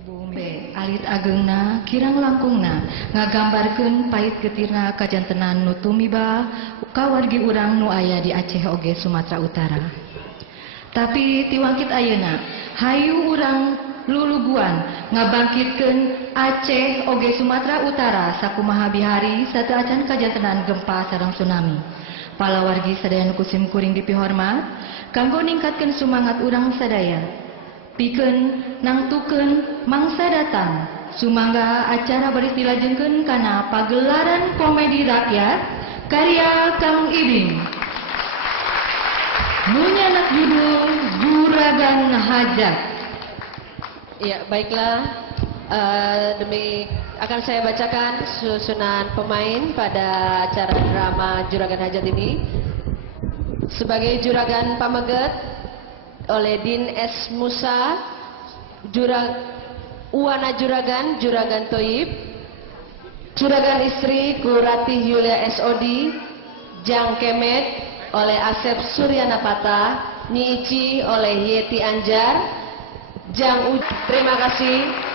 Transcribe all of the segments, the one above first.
Bumbe alit agengna kirang langkungna ngagambarkeun pait getirna kajantenan nu tumiba ka wargi urang nu aya di Aceh oge Sumatera Utara. Tapi tiwangkit ayeuna hayu urang luluguan ngabangkitkeun Aceh oge Sumatera Utara sakumaha bihari sateu acan kajantenan gempa sareng tsunami. Palawargi sadaya nu kusim kuring dipihormat kanggo ningkatkeun sumangat urang sadaya. Pikeun nangtukeun mangsa datang sumangga acara bari dilajengkeun kana pagelaran komedi rakyat karya Kang Ibing nu nyanak judul Juragan Hajat. Ya, baiklah, akan saya bacakan susunan pemain pada acara drama Juragan Hajat ini. Sebagai Juragan Pameget oleh Din S. Musa, Uwana Juragan, Juragan Toib, Juragan Istri Kurati Yulia S.O.D, Jang Kemet oleh Asep Suryanapata, Nyi Ici oleh Yeti Anjar, Jang Uj. Terima kasih.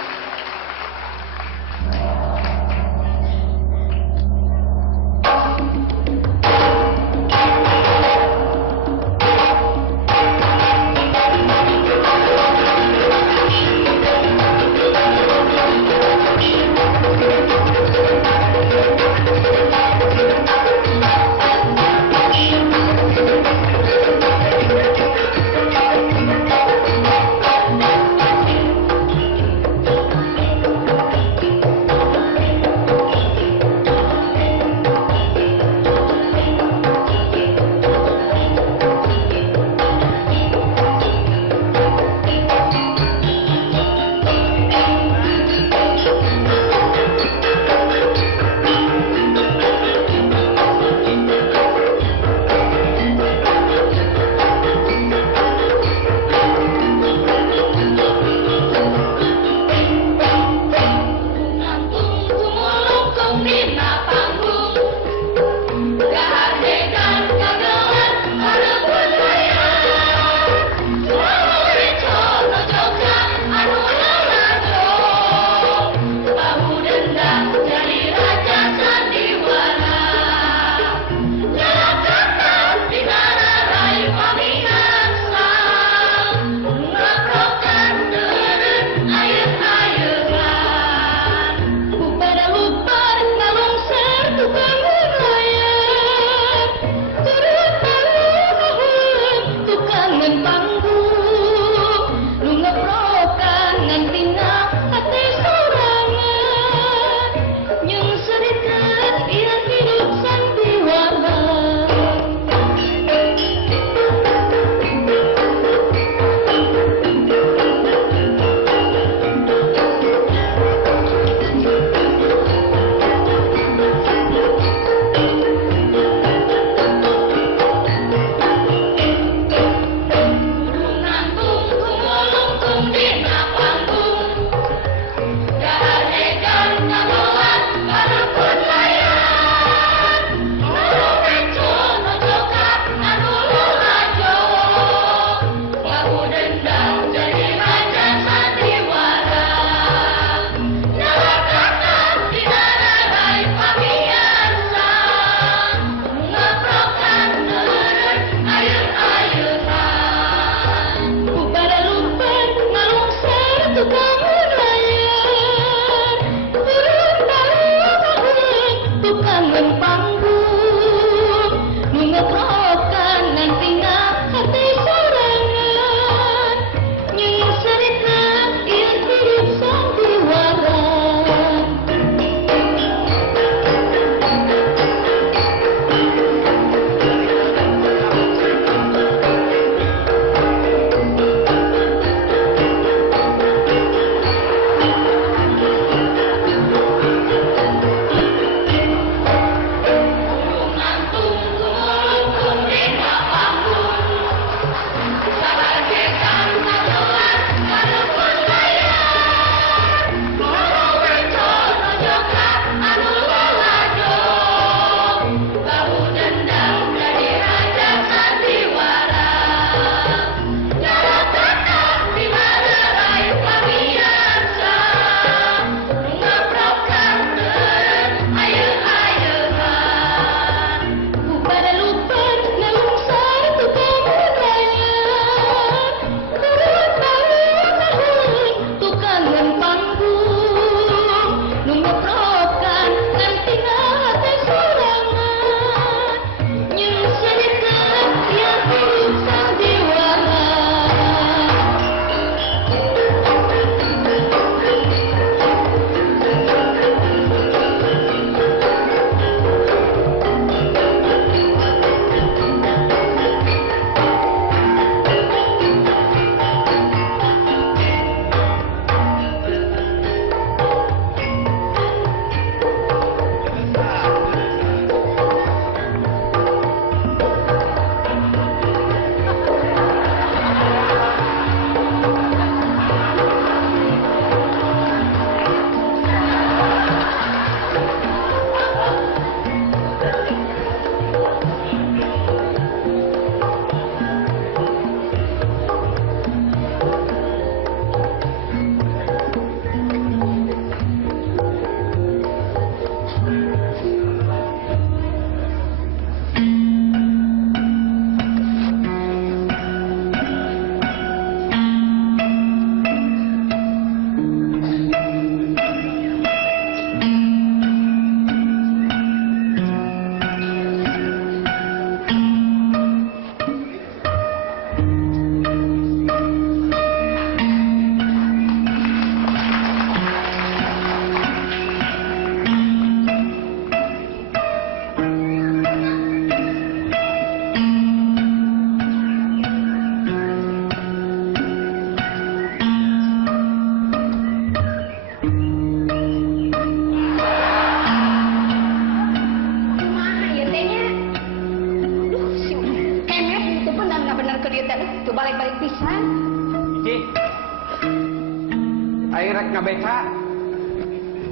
aing rek ngabeca.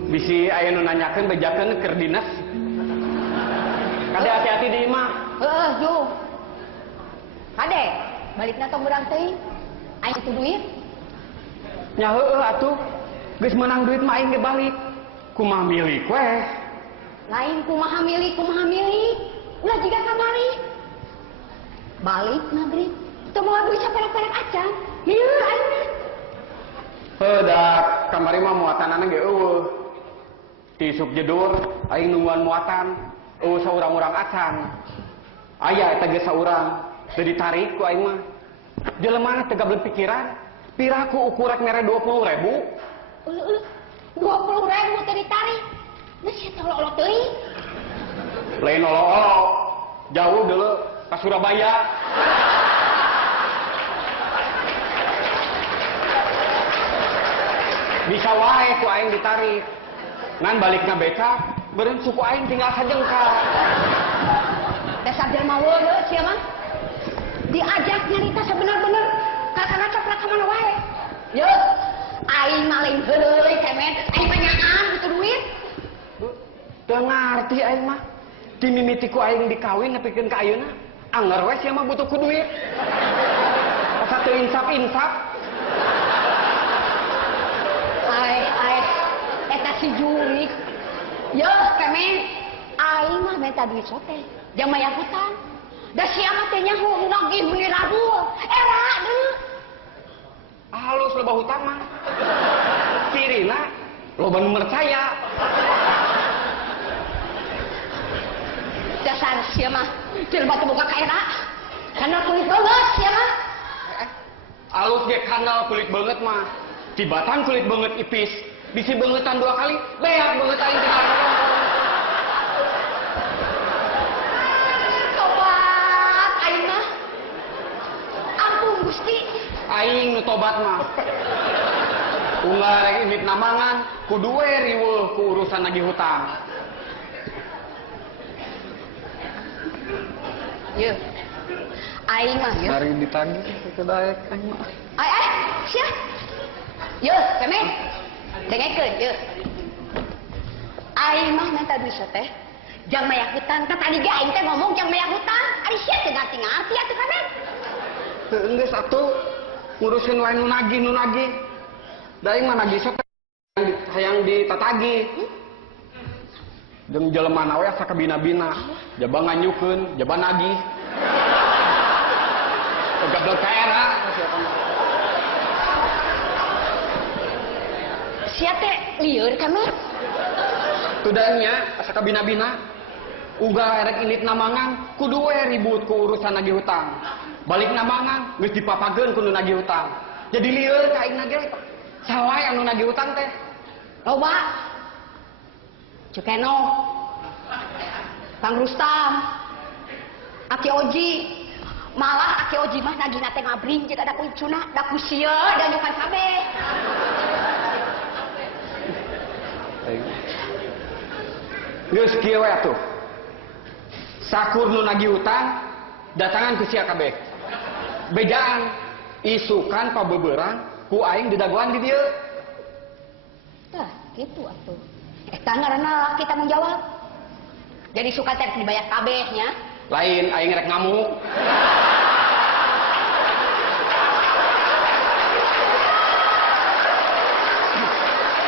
Bisi aya nu nanyakeun bejakeun keur dinas. Kade hati-hati di imah. Heeh, Ju. Kade, balikna tong urang teuing. Aing itu duit. Nya heueuh atuh. Geus menang duit mah aing ge balik. Kumaha milik weh. Lain kumaha milik. Ulah jiga kamari. Balik maghrib. Teu moal duit saperek-perek acan. Hieur aing mah. Heudak kamari mah muatanana ge eueuh. Ti isuk jedur aing nungguan muatan. Eueuh saurang-urang acan. Aya eta ge saurang. Teu ditarik ku aing mah. Jelema teu gablek pikiran. Piraku ukurek mere 20.000. 20.000 teh ditarik. Masih tolol teuing. Lain olo-olo. Jauh dulu ke Surabaya. Bisa wae ku aing ditarik. Ngan balikna beca, beureun suku aing tinggal sajengkal. Dasar jelema weuleuh sia mah. Diajak nyarita sebenar-benar kakana coklat ka mana wae. Ye, aing maling heuleuy kemet, aing panyaan gitu duit. Teu ngarti aing mah. Di mimitiku aing dikawin nepikeun ka ayeuna. Anger we sia mah butuh ku duit. Asa teu insap-insap. Ai, eta si Jurik. Ye, kemet, aing mah minta duit sote. Jang maya hutang. Da sia mah teh nyaho nagih beuni radul. Era deui. Halus loba hutang mah. Kirina loba nu percaya. Dasar sia mah jelema teu boga ka era. Kana kulit banget sia mah. Alus ge kanal kulit banget mah. Tibatan kulit banget ipis. Bisi bangetan 2 kali, beak banget aing tinggal ngomong. Tobat aing mah. Ampun Gusti. Aing nu tobat mah. Unggal rek imit namangan, kudu we riweuh ku urusan nagih hutang. Ye. Aing mah ye. Mari ditagih ke daek aing mah. Ai, sia. Ye, kemet. Dengekeun ye. Aing mah minta duit teh. Jang maya hutang, kan tadi ge aing teh ngomong jang maya hutang. Ari sia teu ngarti-ngarti atuh kemet. Teu enggeus atuh nguruskeun wae nu nagih. Da aing mah nagih sok hayang ditatagih. Jeung jelemana we asa kabina-bina. Jaba nganyukeun, jaba nagih. Gablek ka era. Sia teh lieur kemet. Tudangnya asa kabina-bina. Unggal erek init namangan, kudu we ribut ku urusan nagih hutang. Balik namangan, geus dipapageun ku nu nagih hutang. Jadi lieur ka aing nagih. Sawae anu nagih hutang teh. Loba. Cukeno. Kang Rustam. Aki Oji. Malah Aki Oji mah nagihna teh ngabring jeung ada ku icuna, da ku sieu da nyukan kabeh. Geus kieu we atuh. Sakur nu nagih hutang datangan ku sia kabeh. Bejaan isukan pabeubeurang ku aing didagoan di dieu. Tah, gitu atuh. Eta ngaranna laki tanggung jawab. Jadi suka teh dibayar kabehnya. Lain aing rek ngamuk.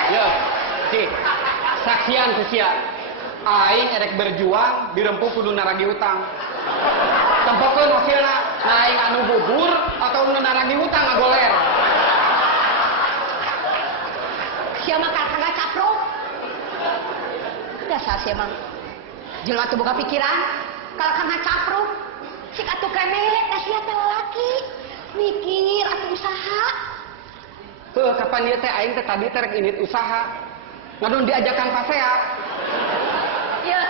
Yo, si saksian ku sia. Aing erek berjuang dirempuk kudu naragi hutang. Tempokeun hasilna, na aing anu bubur atau nu naragi hutang ngagoler. Sia mah kagak capruk. Dasar sia mah. Jelema teu boga pikiran, kalau kagak capruk. Sik atuh kemet, da sia teh laki. Mikir atuh usaha. Heuh, kapan ieu teh aing teh tadi teh rek init usaha. Ngadon diajakan pasea. Ya,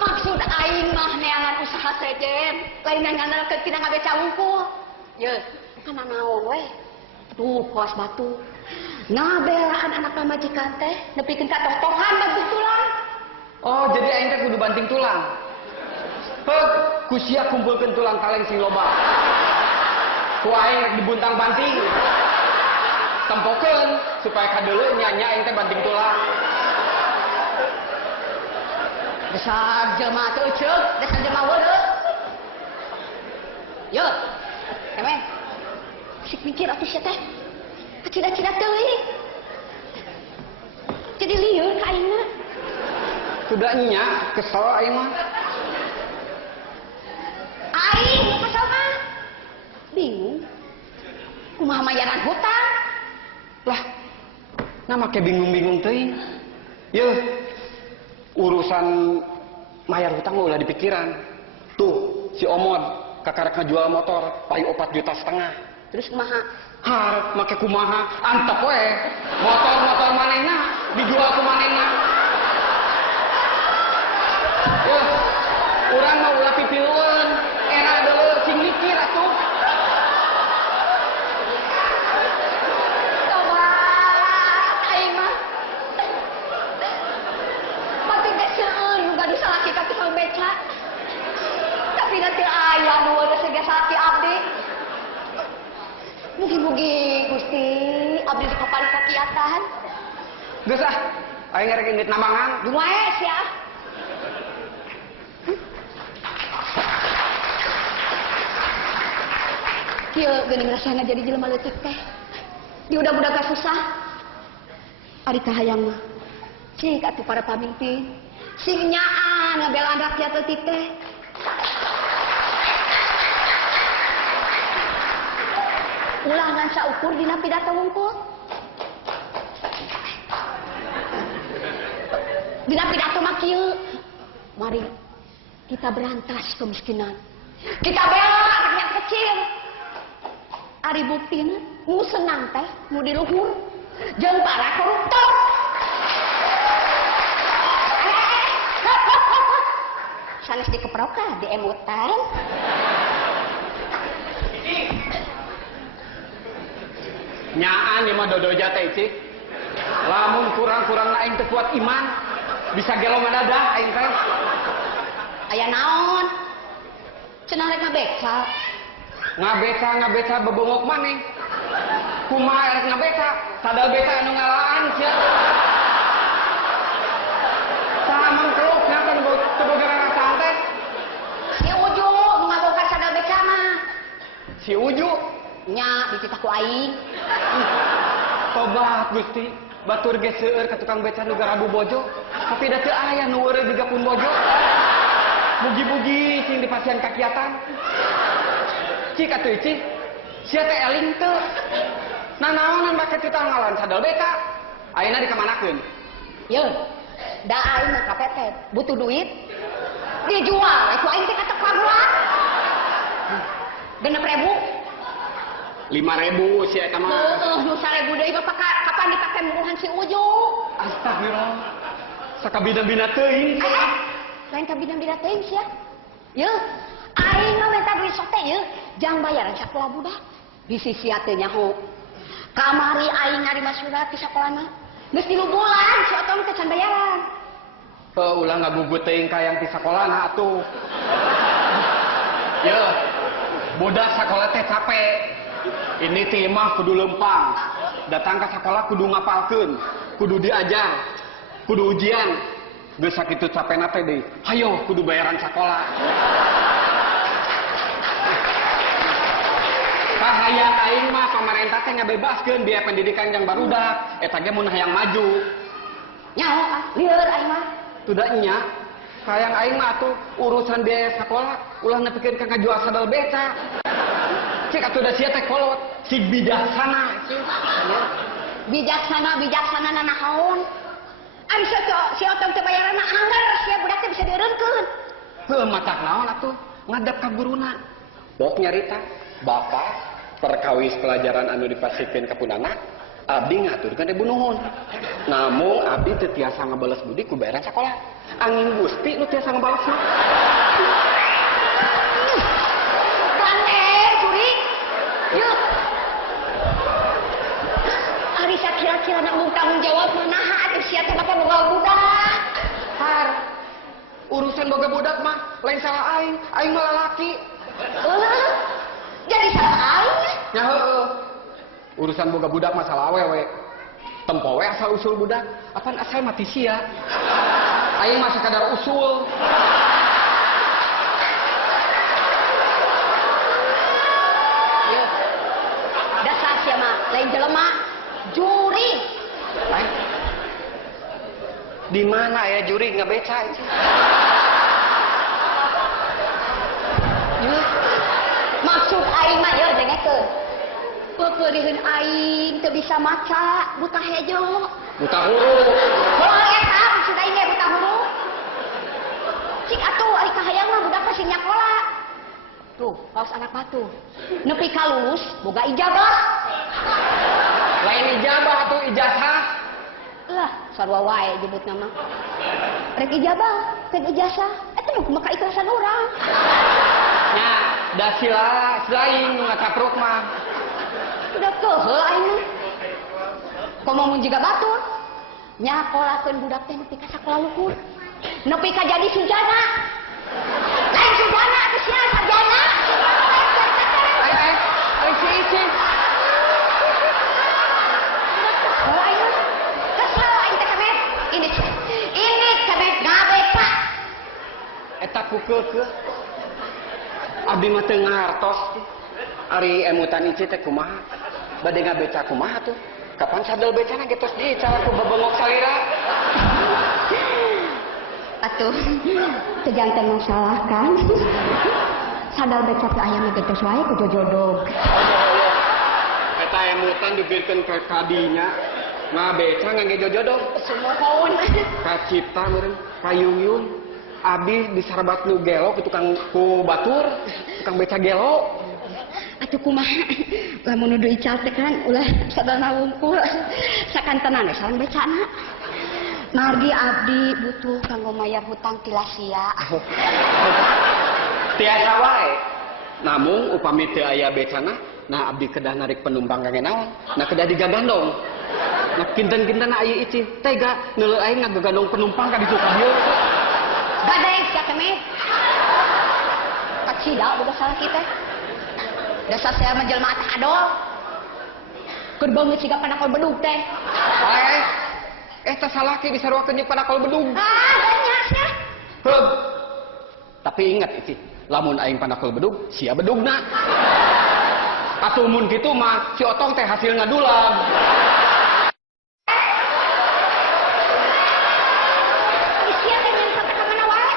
maksud aing mah neangan usaha sejen, lain ngandalkeun tina ngabeca wungkul. Ya, kana naon we? Tuh, puas batu. Ngabelaan anak pamajikan teh, nepikeun ka toh-tohan banting tulang. Oh, jadi aing teh kudu banting tulang. Heuh, ku sia kumpulkeun tulang kaleng sing loba. Ku aing rek dibuntang banting. Tempokeun supaya kadeuleu nya aing teh banting tulang. Dasar jelema teu ceuk, dasar jelema weureu. Yo. Kemen. Sik mikir atuh sia teh. Cida-cida teuing. Jadi lieur ka aingna. Sudah nya kesel aing mah. Aing nu kesel mah. Bingung. Kumaha mayaran hutang? Lah, nama kayak bingung-bingung teuing. Yeuh, urusan mayar hutang ulah di pikiran. Tuh, si Omod kakarek ngejual motor payu 4,5 juta. Terus kumaha? Harap make kumaha, antep we. Motor manehna dijual ku manehna. Yeuh, urang mah ulah pipileun. Era deuleu sing mikir atuh. Tapi nanti ayah nu geus sakit abdi. Mugi-mugi Gusti abdi dikapari kakiatan. Geus ah, aing ngarek indit nambangan. Duae sia. Kieu geuning rasana jadi jelema leutik teh. Di udah-udah susah. Ari kahayang mah. Cik atuh para pamimpin. Sing nyaan ngabelaan rakyat leutik teh. Ulah ngan saukur dina pidato wungkul. Dina pidato mah kieu. Mari kita berantas kemiskinan. Kita bela rakyat kecil. Ari buktina nu senang teh nu di luhur jeung para koruptor. Sanes dikeprok ka di emutan. Nyaan ieu mah dodoja teh cik. Lamun kurang-kurang aing teu kuat iman, bisa gelo ngadadah aing teh. Aya naon? Cenah rek ngabeca. Ngabeca bebongok maneh. Kumaha erek ngabeca? Sadal beca anu ngalaan sia. Saha mangkeluk nya kan teboga rarasaan teh. Si Uju ngaboga sadal beca mah. Si Uju Nya dititah ku aing. tobat Gusti, batur ge seueur ka tukang beca nu garabu bojo, tapi da teu aya nu weureu juga pun bojo. Mugi-mugi sing dipasihan kakiatan. Cik atuh cik, sia teh eling teu. Nanaonan make titah ngalan sadal beca. Ayeuna dikamanakeun? Ye, da aing mah kapepet, butuh duit. Dijual, itu aing teh katek kaguan. 6.000. 5.000 si eta mah. Heeh, nu 1.000 deui mah kapan dipake muruhan si Uju? Astagfirullah. Sakabina-bina teuing. Lain kabina-bina teuing sia. Ye, aing mah minta duit sote ye, jang bayaran sakola budak. Di sisi teh nyaho. Kamari aing ngarima surat di sakolana. Geus 3 bulan si otong teh can bayaran. Ulah ngagugut teuing ka yang ti sakolana atuh. Ye, budak sakola teh capek. Ini ti mah kudu lempang. Datang ke sekolah kudu ngapalkeun, kudu diajar, kudu ujian. Geus sakitu capena teh deui. Hayo kudu bayaran sekolah. Kahayang aing mah pamarentah teh ngabebaskeun biaya pendidikan yang barudak, eta ge mun hayang maju. Nyaho lieur aing mah. Tuda nya, hayang aing mah atuh urusan biaya sekolah ulah nepikeun ka ngajual sadal beca. Cik atuh da sia teh kolot, si bijaksana. Bijaksana nanaon? Ari si otong teh bayaranna anggar sia budak teh bisa dieureunkeun. Heuh matak naon atuh? Ngadep ka guruna. Bok nyarita, Bapak perkawis pelajaran anu dipasikeun ka punana, abdi ngaturkeun ibu nuhun. Namun abdi teu tiasa ngabales budi ku bayaran sakola. Angin Gusti nu tiasa ngabales mah. Yuk. Ari sakira-kira nak mau tanggung jawab manaha atuh sia teh maka boga budak. Har. Urusan boga budak mah lain salah aing mah lalaki. Jadi salah aing. Ya heueuh. Urusan boga budak mah salah awewe. tempo we asal usul budak. Apaan asal mati sia? Aing mah sekadar usul. Yo. Dasar sia mah lain jelema juri. Di mana ya juri ngebeca itu? Yo. Maksud aing mah yo dengekeun. Pekeureuheun aing teu bisa maca, buta hejo. Buta huruf. Kalau eta maksud aing ge buta huruf. Cik atuh ari kahayang mah budak masih nyakola. Tuh, paus anak batu. Nepi ka lulus boga ijazah. Lain ijabah atau ijazah? Lah, sarua wae nyebutna mah. Rek ijabah, kan ijazah. Eta mah kumaha ikhlasan urang. Nya, da silain nu ngacapruk mah. Udah keheul aing mah. Komo mun jiga batur. Nyakolakeun budak teh nepi ka sakola luhur. Nepi ka jadi sujana. Lain sujana atuh sia sarjana. Si Ici. Oh aing mah. Kesel aing teh kemet. Ini kemet ngabeca. Eta kukeukeu. Abdi mah teu ngartos. Ari emutan Ici teh kumaha? Bade ngabeca kumaha tuh? Kapan sadel becana getos di cara ku bebengok salira? Atuh, tejang teh masalah kan. Sadar beca teh aya mah getos wae ku jojodog. Eta emutan dibirkeun ka kadinya. Ngabeca ngangge jojodog. Sumohon. Kacipta meureun kayung-yung. Abdi disarabat nu gelo ku tukang ku batur, tukang beca gelo. Atuh kumaha? Lamun nuduh ical teh kan ulah sadana wungkul. Sakantenan we sareng becana. Margi abdi butuh kanggo mayar hutang tilasia. Tiasa wae. Namun upami teu aya becana, nah abdi kedah narik penumpang kangge naon? Nah kedah digagandong. Nah kinten-kinten aya Ici tega neuleuh aing ngagagandong penumpang ka ditu ka dieu. Gadeg sia kemet. Kacida boga salah kita. Dasar saya menjelma teh adol. Keur beungeut siga panakol bedug teh. Eta salaki disaruakeun jeung panakol bedug. Banyak sia. Heug. Tapi ingat Ici, lamun aing panakol bedug, sia bedugna. Atuh mun kitu mah si Otong teh hasil ngadulang. Sia teh nyen sampe ka mana wae.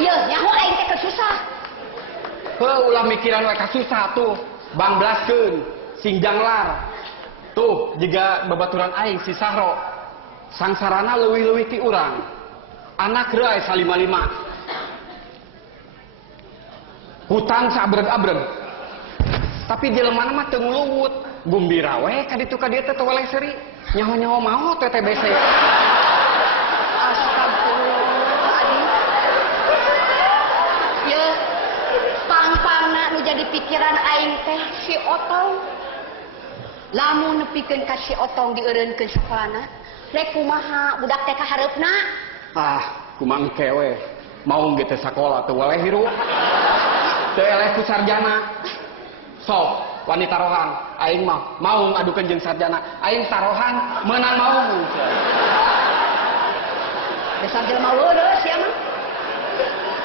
Ieu nyaho aing teh kesusah. Ulah mikiran we kasusah tuh. Bangblaskeun, sing janglar. Tuh, jiga babaturan aing si Sahro. Sangsarana leuwih-leuwih ti urang. Anak reuy salima-lima. Hutang sabreg-abreg. Tapi jelemana mah teu ngluwut. Gumbira we ka ditu ka dieu teh teu weleh seuri. Nyaho-nyaho mau teh TBC. Astagfirullahaladzim. Ye, pang-pangna nu jadi pikiran aing teh si Otong. Lamun nepikeun ka si Otong dieureunkeun sakolana, rek kumaha budak teh kahareupna? Kumaha engke we. Mau ge teh sakola teu weleh hirup. Teu eleh ku sarjana. Sok, wanita rohan, aing mah mau ngadukeun jeung sarjana. Aing sarohan meunang mau. Dasar jelema leureus sia mah.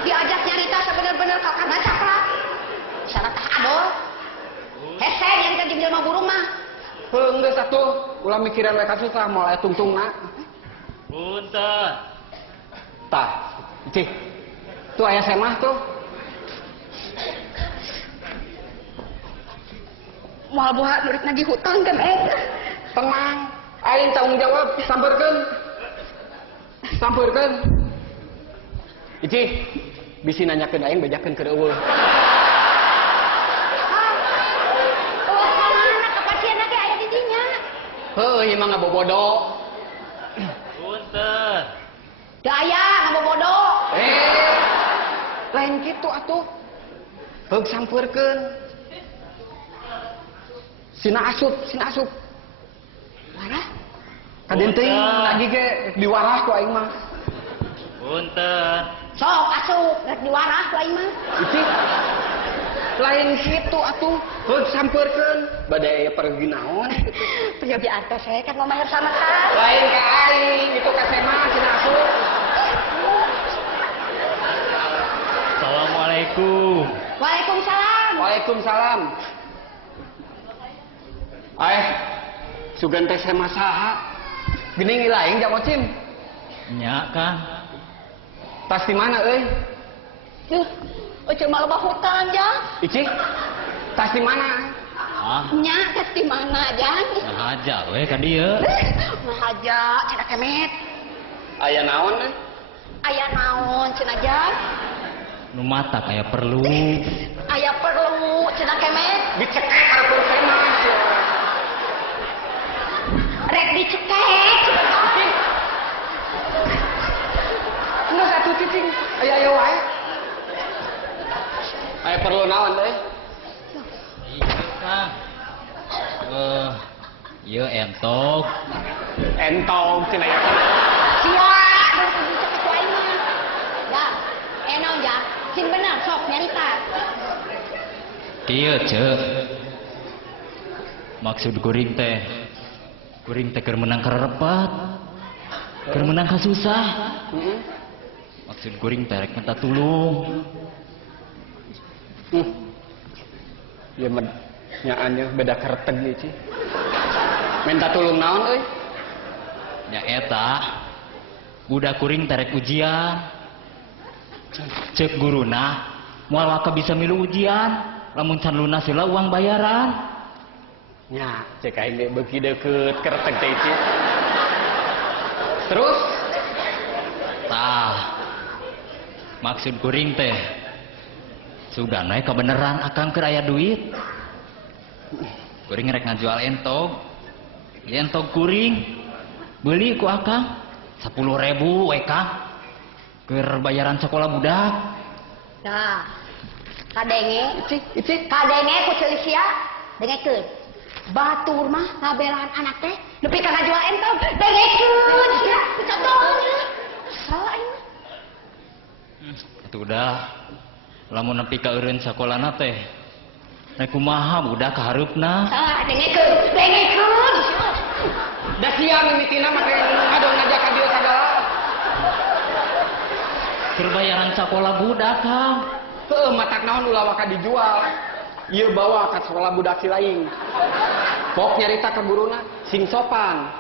Diajak nyarita sabener-bener ka kana cakra. Syarat teh adol. Hese nyarita jeung jelema burung mah. Heuh geus atuh, ulah mikiran we kasusah moal aya tungtungna. Punten. Tah, Ici. Tuh aya semah tuh. Moal boha nurik nagih hutang kan Tenang, aing tanggung jawab, sampeurkeun. Sampeurkeun. Ici, bisi nanyakeun aing bejakeun keur eueuh. Eueuh ka mana kapasieuna ge aya di dinya. Heuh, ieu mah ngabobodo. Punten. Teu aya ngabobodo. Lain kitu atuh. Heug sampeurkeun. Sina asup. Mana? Kaden teuing lagi ge diwarah ku aing mah. Punten. Sok asup rek diwarah ku aing mah. Ici. Lain gitu atuh. Heuh sampeurkeun bade pergi naon gitu. Pergi artos saya kan mau mahir sama kan. Lain ka aing, itu ka Sema cenah asup. Assalamualaikum. Waalaikumsalam. Waalaikumsalam. Sugan teh Sema saha? Geuning ilaing jak mocim. Nya Kang. Tas di mana euy? Cuma loba hutang ya. Ici. Tas di mana? Ah, Nya tes di mana aja? nah aja we ka dieu. Nah aja, cenah kemet. Aya naon? Aya naon cenah aja? Nu mata kayak perlu. Aya perlu cenah kemet. Dicekek hareupeun Sema. Rek dicekek. Nggak satu cicing. Aya wae. Aya perlu naon euy? Iya Kang. Ieu entok. Entong cenah ya. Sia, dan kudu cekek wae mah. Ya, naon ya? Sing bener sok nyarita. Kieu ceuk. Maksud kuring teh keur menang karerepat. Keur menang ka susah. Heeh. Maksud kuring teh rek minta tulung. Ya med nyaannya beda kereteg ieu Ci. Minta tulung naon euy? Nya eta budak kuring terek ujian. Cek guruna moal waka bisa milu ujian lamun can lunas heula uang bayaran. Nya, cek aing ge beuki deukeut kereteg teh Ci. Terus Tah maksud kuring teh sugan we kebeneran akang keur aya duit. Kuring rek ngajual entog. Entog kuring beli ku akang 10.000 we Kang. Keur bayaran sekolah budak. Nah, kadenge, Ici. kadenge ku ceulis sia, dengekeun. Batur mah ngabelaan anak teh, nepi ka ngajual entong, dengekeun sia, contohnya. Salah ini. Atuh udah lamun nepi ka eureun sakolana teh rek kumaha budak kahareupna. Salah dengekeun, dengekeun. Da sia mimitina make ado ngajak ka dieu sagala. Keur bayaran sakolah budak Kang. Heueuh matak naon ulah waka dijual. Ieu bawa ka sekolah budak si laing. Pok nyarita ka guruna sing sopan.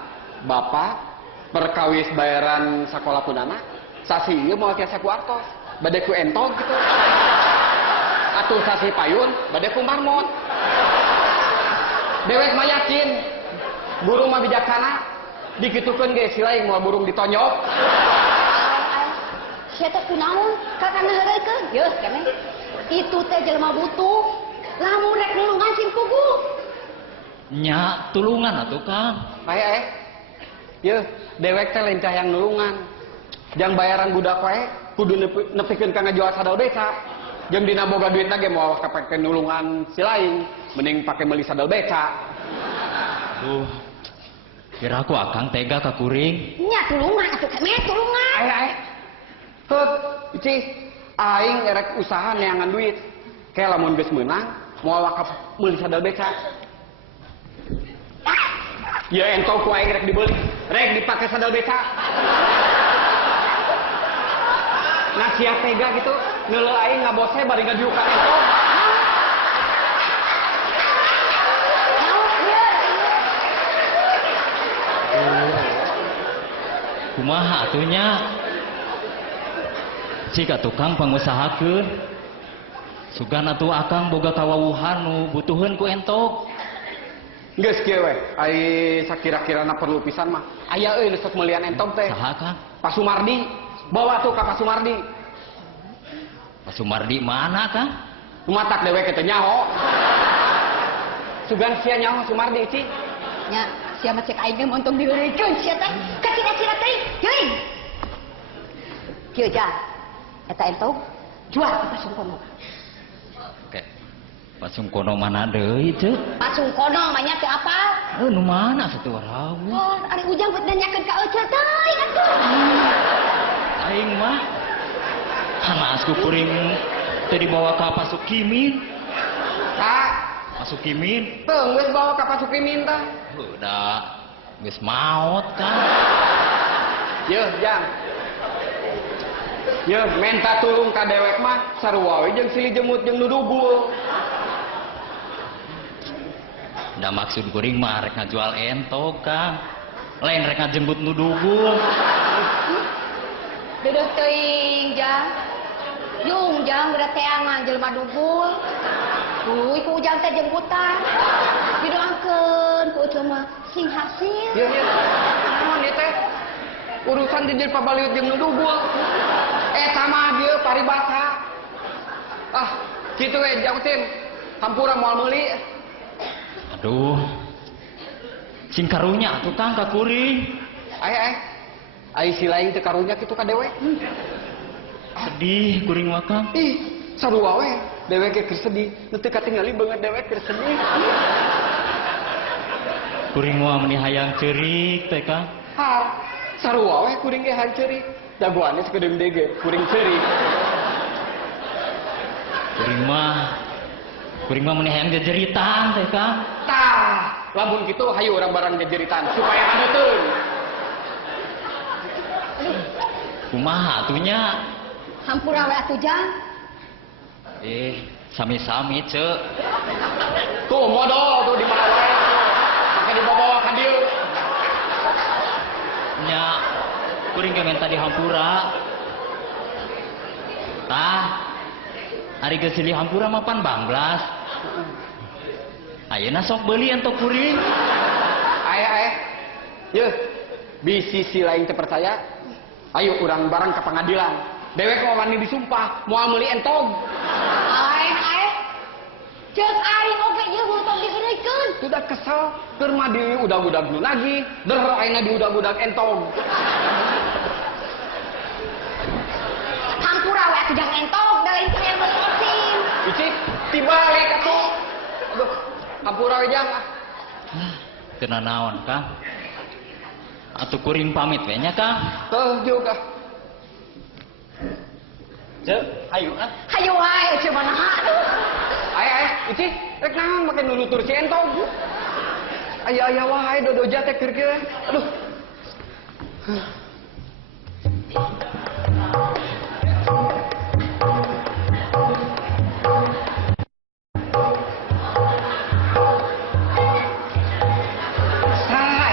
Bapak perkawis bayaran sakolah punana sasi ieu moal tiasa ku artos. Bade ku entog gitu. Atuh sasi payun bade ku marmot. Dewek mah yakin burung mah bijaksana dikitukeun ge si laing moal burung ditonyok. Sia teh kunaon? Kakana heureukeun. Yeuh, kene. Itu teh jelema butuh. Lamun rek nulungan sing pugu. Nya tulungan atuh Kang. Yeuh, dewek teh lain cah yang nulungan. Jang bayaran budak wae kudu nepikeun ka ngajual sadal beca. Jeung dina boga duitna ge moal kapake nulungan si lain, mending pake meuli sadal beca. Duh. Kira aku akang tega ka kuring. Nya tulungan atuh kemet tulungan. Heuh, Ici, aing erek usaha neangan duit. Kayak lamun geus meunang moal wakaf meuli sadal beca. Ya entong ku aing rek dibeli, rek dipake sadal beca. Nah sia tega gitu, neuleuh aing ngabose bari ngajual ka entong. Kumaha atunya? Jika tukang pangusahakeun sugan atuh akang boga kawawuhan nu butuheun ku entok. Geus kieu we, ai sakira-kirana perlu pisan mah. Aya euy nu sok meuliean entong teh. Saha Kang? Pak Sumardi, bawa tuh ka Pak Sumardi. Pak Sumardi mana Kang? Matak dewe teh nyaho. Sugan sia nyaho Sumardi Ci. Nya, sia mah cek aing ge montong diheureukeun sia teh. Ka cira-cira teh, geuing. Kieu ja. Eta entong jual ka pasungkono. Oke. Pak Sungkono mana deui ceuk? Pasungkono mah nya teu apal. Nu mana satu rawu? Oh, ari ujang buat nanyakeun ka euceul teuing atuh. Aing mah hanas ku kuring teu dibawa ka Pak Sukimin. Kak, Masuk kimin. teu geus bawa ka Pasukimin tah. Udah. Geus maot kan. Yeuh, Jang. Yeuh, minta tulung ka dewek mah sarua we jeung silih jemut jeung nu dugul. Da maksud kuring mah rek ngajual entok Kang. Lain rek ngajemput nu dugul. Duduk teuing Jang. Yung Jang berat teangan jelema dugul. Ku Jang teh jemputan. Didoakeun ku cuma sing hasil. Yeuh, naon ieu teh? Urusan dijil pabaliut jeung nu dugul. Eta mah dieu paribasa. Ah, kitu we Jang Tim. Hampura moal meuli. Aduh. Sing karunya atuh Kang ka kuring. Ai si lain teu karunya kitu ka dewek. Sedih kuring mah Kang. Ih, sarua we. Dewek keur sedih, nu teu katingali beungeut dewek keur sedih. Kuring mah meni hayang ceurik teh Kang. Har, sarua we kuring ge hanceurik. Dagoannya sekedem dege, kuring ceurik. Kuring mah meni hayang jejeritan teh Kang. Tah, lamun kitu hayu urang barang jejeritan supaya hadeteun. Kumaha atunya? Hampura we atuh Jang. Sami-sami ceu. Tuh modal tuh di mana wae tuh. Make dibawa ka dieu. Nya kuring ge menta di hampura. Tah, ari geus silih hampura mah pan banglas. Ayeuna sok beuli entok kuring. Aya. Yeuh, bisi si lain teu percaya. Ayo urang bareng ke pengadilan. Dewek mah wani disumpah moal meuli entog. Aing. Ceuk aing oge ieu hutang digeureukeun. Sudah kesel, keur mah di udag-udag nu lagi, der ayeuna di udag-udag entog. Hampura we atuh Jang entok da lain kaya mesin. Icik, tibalik atuh. Aduh, hampura we Jang. Teu naon Kang. Atuh kuring pamit we nya Kang. Juga. Cek, ayo ah. Hayu wae ceu manaha. Aya, icik, rek naon make nunutur si entog. Aya wae dodoja teh keur. Aduh.